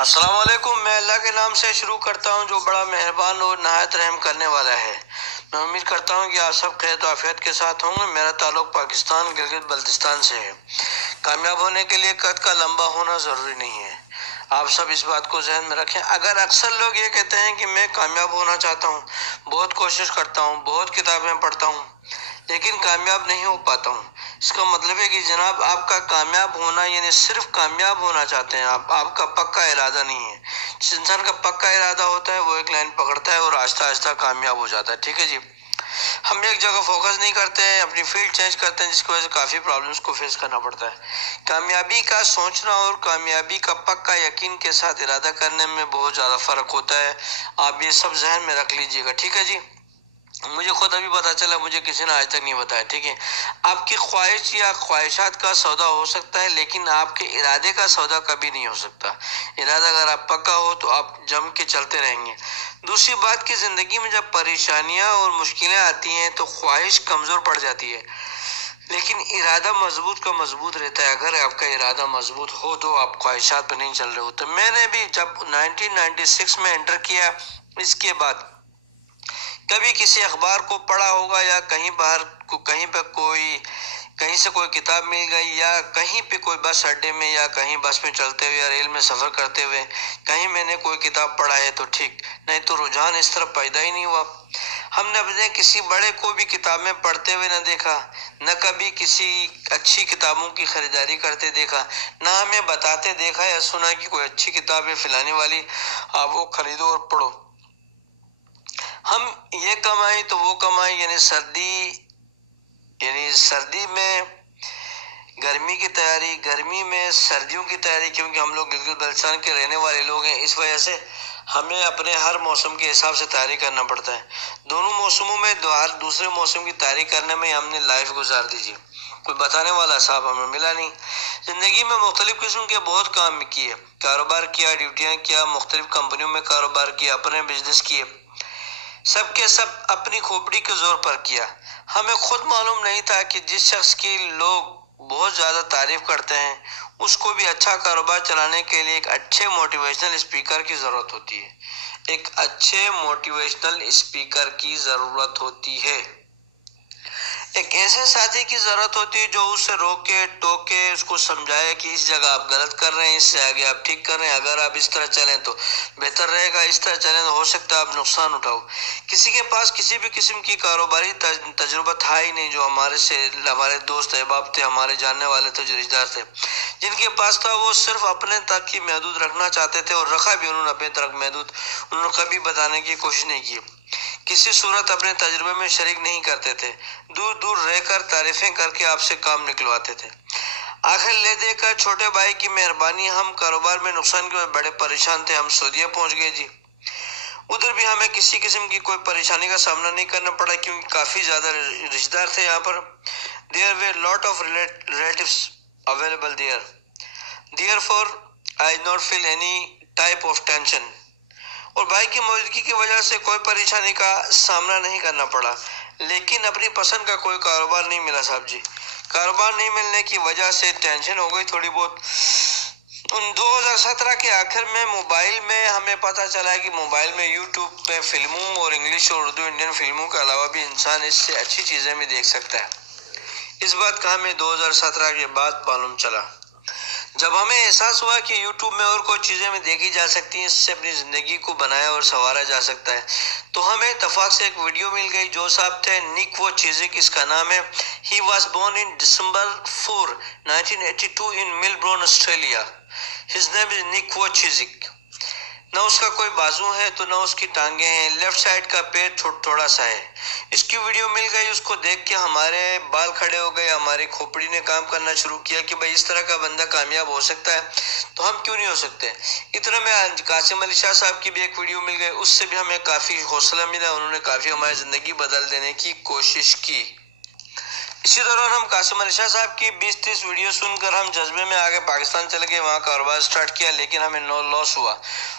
अस्सलाम वालेकुम। मैं अल्लाह के नाम से शुरू करता हूँ जो बड़ा मेहरबान और नहायत रहम करने वाला है। मैं उम्मीद करता हूँ कि आप सब खैर आफियत के साथ होंगे। मेरा ताल्लुक पाकिस्तान गिलगित बल्तिस्तान से है। कामयाब होने के लिए कद का लंबा होना ज़रूरी नहीं है। आप सब इस बात को जहन में रखें। अगर अक्सर लोग ये कहते हैं कि मैं कामयाब होना चाहता हूँ, बहुत कोशिश करता हूँ, बहुत किताबें पढ़ता हूँ, लेकिन कामयाब नहीं हो पाता हूँ, इसका मतलब है कि जनाब आपका कामयाब होना यानी सिर्फ कामयाब होना चाहते हैं आप, आपका पक्का इरादा नहीं है। जिस इंसान का पक्का इरादा होता है वो एक लाइन पकड़ता है और आहिस्ता आहिस्ता कामयाब हो जाता है। ठीक है जी। हम एक जगह फोकस नहीं करते हैं, अपनी फील्ड चेंज करते हैं, जिसकी वजह से काफ़ी प्रॉब्लम्स को फेस करना पड़ता है। कामयाबी का सोचना और कामयाबी का पक्का यकीन के साथ इरादा करने में बहुत ज़्यादा फ़र्क होता है। आप ये सब जहन में रख लीजिएगा। ठीक है जी। मुझे खुद अभी पता चला, मुझे किसी ने आज तक नहीं बताया। ठीक है। आपकी ख्वाहिश या ख्वाहिशात का सौदा हो सकता है, लेकिन आपके इरादे का सौदा कभी नहीं हो सकता। इरादा अगर आप पक्का हो तो आप जम के चलते रहेंगे। दूसरी बात की जिंदगी में जब परेशानियां और मुश्किलें आती हैं तो ख्वाहिश कमजोर पड़ जाती है, लेकिन इरादा मजबूत का मजबूत रहता है। अगर आपका इरादा मजबूत हो तो आप ख्वाहिशात पर नहीं चल रहे हो। तो मैंने भी जब 1996 में एंटर किया, इसके बाद कभी किसी अखबार को पढ़ा होगा या कहीं बाहर को कहीं पर कहीं से कोई किताब मिल गई, या कहीं पे कोई बस अड्डे में या कहीं बस में चलते हुए या रेल में सफर करते हुए कहीं मैंने कोई किताब पढ़ा है तो ठीक, नहीं तो रुझान इस तरफ पैदा ही नहीं हुआ। हमने अपने किसी बड़े को भी किताब में पढ़ते हुए न देखा, न कभी किसी अच्छी किताबों की खरीदारी करते देखा, न हमें बताते देखा या सुना कि कोई अच्छी किताब है फिलानी वाली, आप वो खरीदो और पढ़ो। हम ये कमाई तो वो कमाई, यानी सर्दी में गर्मी की तैयारी, गर्मी में सर्दियों की तैयारी, क्योंकि हम लोग गिलगित बल्तिस्तान के रहने वाले लोग हैं, इस वजह से हमें अपने हर मौसम के हिसाब से तैयारी करना पड़ता है। दोनों मौसमों में हर दूसरे मौसम की तैयारी करने में हमने लाइफ गुजार दीजिए। कोई बताने वाला साहब हमें मिला नहीं। जिंदगी में मुख्तलिफ किस्म के बहुत काम किए, कारोबार किया, ड्यूटियां किया, मुख्तलिफ कंपनियों में कारोबार किया, अपने बिजनेस किए, सबके सब अपनी खोपड़ी के जोर पर किया। हमें खुद मालूम नहीं था कि जिस शख्स की लोग बहुत ज्यादा तारीफ करते हैं उसको भी अच्छा कारोबार चलाने के लिए एक अच्छे मोटिवेशनल स्पीकर की जरूरत होती है। एक अच्छे मोटिवेशनल स्पीकर की जरूरत होती है। एक ऐसे साथी की जरूरत होती है जो उसे रोके टोके उसको समझाए कि इस जगह आप गलत कर रहे हैं, इससे आगे आप ठीक कर रहे हैं, अगर आप इस तरह चलें तो बेहतर रहेगा, इस तरह चलें तो हो सकता है आप नुकसान उठाओ। किसी के पास किसी भी किस्म की कारोबारी तजुर्बा था ही नहीं। जो हमारे दोस्त अहबाब थे, हमारे जानने वाले थे, जो रिश्तेदार थे, जिनके पास था वो सिर्फ अपने तक ही महदूद रखना चाहते थे, और रखा भी उन्होंने अपने तक महदूद। उन्होंने कभी बताने की कोशिश नहीं की, किसी सूरत अपने तजुर्बे में शरीक नहीं करते थे, दूर दूर रहकर तारीफें करके आपसे काम निकलवाते थे। आखिर ले देकर छोटे भाई की मेहरबानी, हम कारोबार में नुकसान के वजह बड़े परेशान थे। हम सऊदीया पहुंच गए जी। उधर भी हमें किसी किस्म की कोई परेशानी का सामना नहीं करना पड़ा, क्योंकि काफी ज्यादा रिश्तेदार थे यहाँ पर। There were lot of relatives available there, therefore I not feel any type of tension. और भाई की मौजूदगी की वजह से कोई परेशानी का सामना नहीं करना पड़ा। लेकिन अपनी पसंद का कोई कारोबार नहीं मिला साहब जी। कारोबार नहीं मिलने की वजह से टेंशन हो गई थोड़ी बहुत। उन 2017 के आखिर में मोबाइल में हमें पता चला कि मोबाइल में यूट्यूब पे फिल्मों और इंग्लिश और उर्दू इंडियन फिल्मों के अलावा भी इंसान इससे अच्छी चीजें भी देख सकता है। इस बात का हमें 2017 के बाद मालूम चला, जब हमें एहसास हुआ कि YouTube में और कोई चीजें भी देखी जा सकती हैं, इससे अपनी जिंदगी को बनाया और संवारा जा सकता है। तो हमें इत्तेफाक से एक वीडियो मिल गई। जो साहब थे निक वो चिजिक इसका नाम है। He was born in December 4, 1982 in Melbourne Australia. His name is Nick Vujicic. न उसका कोई बाजू है तो न उसकी टांगे हैं, लेफ्ट साइड का पैर थोड़ा सा है। इसकी वीडियो मिल गई, उसको देख के हमारे बाल खड़े हो गए, हमारी खोपड़ी ने काम करना शुरू किया कि भाई इस तरह का बंदा कामयाब हो सकता है तो हम क्यों नहीं हो सकते। इतना में कासिम अली शाह साहब की भी एक वीडियो मिल गई, उससे भी हमें काफी हौसला मिला। उन्होंने काफी हमारी जिंदगी बदल देने की कोशिश की। इसी दौरान हम कासिम अली शाह साहब की 20-30 वीडियो सुनकर हम जज्बे में आगे पाकिस्तान चले गए, वहाँ कारोबार स्टार्ट किया, लेकिन हमें नो लॉस हुआ।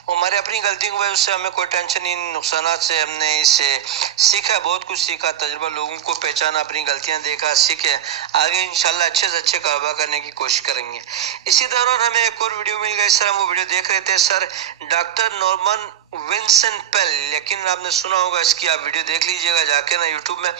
वो हमारी अपनी गलती की वजह से हमें कोई टेंशन नहीं, नुकसानात से हमने इससे सीखा, बहुत कुछ सीखा, तजुर्बा, लोगों को पहचाना, अपनी गलतियां देखा, सीखे, आगे इंशाल्लाह अच्छे से अच्छे कारोबार करने की कोशिश करेंगे। इसी दौरान हमें एक और वीडियो मिल गई सर, हम वो वीडियो देख रहे थे सर, डॉक्टर नॉर्मन विंसेंट पेल, लेकिन आपने सुना होगा इसकी, आप वीडियो देख लीजिएगा जाके ना यूट्यूब में,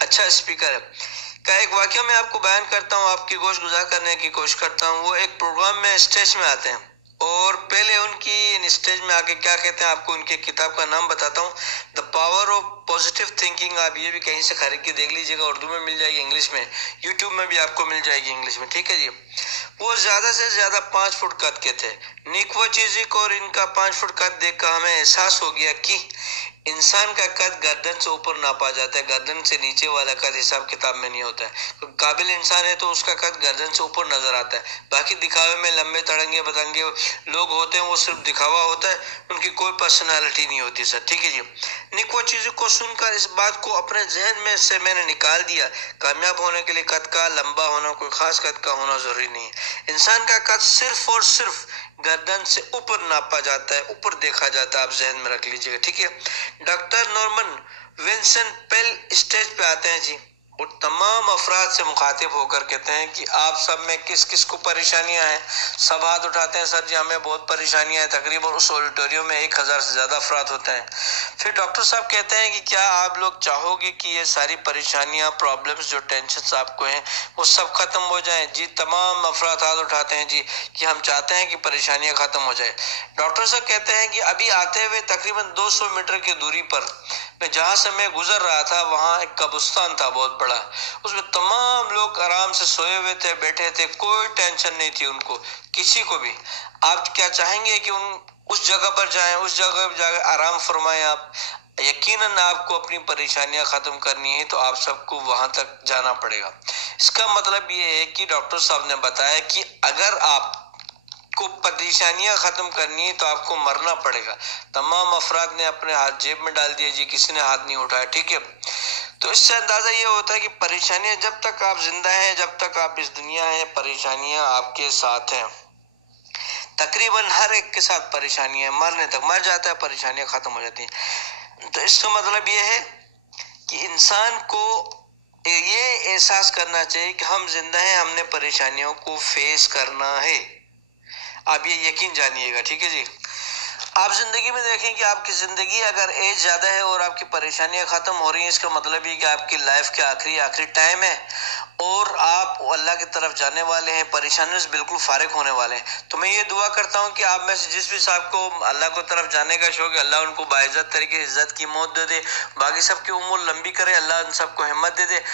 अच्छा स्पीकर है का एक वाक्य मैं आपको बयान करता हूँ, आपकी गोश गुजार करने की कोशिश करता हूँ। वो एक प्रोग्राम में स्टेज में आते हैं और पहले उनकी स्टेज में आके क्या कहते हैं, आपको उनकी किताब का नाम बताता हूँ, the power of positive thinking. आप ये भी कहीं से खरीद के देख लीजिएगा, उर्दू में मिल जाएगी, इंग्लिश में, यूट्यूब में भी आपको मिल जाएगी इंग्लिश में, ठीक है जी। वो ज्यादा से ज्यादा 5 फुट कद के थे, निक वो चीजी को, और इनका 5 फुट कद देखकर हमें एहसास हो गया कि इंसान का कद गर्दन से ऊपर नापा जाता है, गर्दन से नीचे वाला कद हिसाब किताब में नहीं होता है। तो काबिल इंसान है तो उसका कद गर्दन से ऊपर नजर आता है, बाकी दिखावे में लंबे तड़ंगे बतंगे लोग होते हैं, वो सिर्फ दिखावा होता है, उनकी कोई पर्सनालिटी नहीं होती सर, ठीक है जी। निक वो चीजों को सुनकर इस बात को अपने जहन में से मैंने निकाल दिया, कामयाब होने के लिए कद का लंबा होना, कोई खास कद का होना जरूरी नहीं है। इंसान का कद सिर्फ और सिर्फ गर्दन से ऊपर नापा जाता है, ऊपर देखा जाता है, आप जहन में रख लीजिएगा, ठीक है। डॉक्टर नॉर्मन विंसेंट पेल स्टेज पे आते हैं जी, और तमाम अफराद से मुखातिब होकर कहते हैं कि आप सब में किस किस को परेशानियां हैं। सब हाथ उठाते हैं, सर जी हमें बहुत परेशानियां हैं। तकरीबन उस ऑडिटोरियम में 1000 से ज्यादा अफराद होते हैं। फिर डॉक्टर साहब कहते हैं कि क्या आप लोग चाहोगे कि ये सारी परेशानियां, प्रॉब्लम्स, जो टेंशन आपको हैं, वो सब खत्म हो जाएं? जी तमाम अफराद हाथ उठाते हैं जी कि हम चाहते हैं कि परेशानियां खत्म हो जाए। डॉक्टर साहब कहते हैं कि अभी आते हुए तकरीबन 200 मीटर की दूरी पर जहां से मैं गुजर रहा था, वहां एक कब्रिस्तान था बहुत बड़ा, उसमें तमाम लोग आराम से सोए हुए थे, बैठे थे, कोई टेंशन नहीं थी उनको, किसी को भी। आप क्या चाहेंगे कि उस जगह पर जाएं, उस जगह पर जाकर आराम फरमाएं आप? यकीनन आपको अपनी परेशानियां खत्म करनी है तो आप सबको वहां तक जाना पड़ेगा। इसका मतलब ये है कि डॉक्टर साहब ने बताया कि अगर आप को परेशानियां खत्म करनी है तो आपको मरना पड़ेगा। तमाम अफराद ने अपने हाथ जेब में डाल दिए जी, किसी ने हाथ नहीं उठाया, ठीक है। तो इससे अंदाजा ये होता है कि परेशानियां, जब तक आप जिंदा हैं, जब तक आप इस दुनिया हैं, परेशानियां आपके साथ हैं। तकरीबन हर एक के साथ परेशानियां, मरने तक, मर जाता है परेशानियां खत्म हो जाती हैं। तो इसका मतलब ये है कि इंसान को ये एहसास करना चाहिए कि हम जिंदा हैं, हमने परेशानियों को फेस करना है। आप ये यकीन जानिएगा, ठीक है जी। आप जिंदगी में देखें कि आपकी जिंदगी अगर एज ज्यादा है और आपकी परेशानियां खत्म हो रही हैं, इसका मतलब ये कि आपकी लाइफ के आखिरी टाइम है और आप अल्लाह की तरफ जाने वाले हैं, परेशानियों से बिल्कुल फारिग होने वाले हैं। तो मैं ये दुआ करता हूँ कि आप में से जिस भी साहब को अल्लाह की तरफ जाने का शौक है, अल्लाह उनको बाइज्जत तरीके इज्जत की मौत दे दे, बाकी सबकी उम्र लंबी करे, अल्लाह उन सबको हिम्मत दे दे।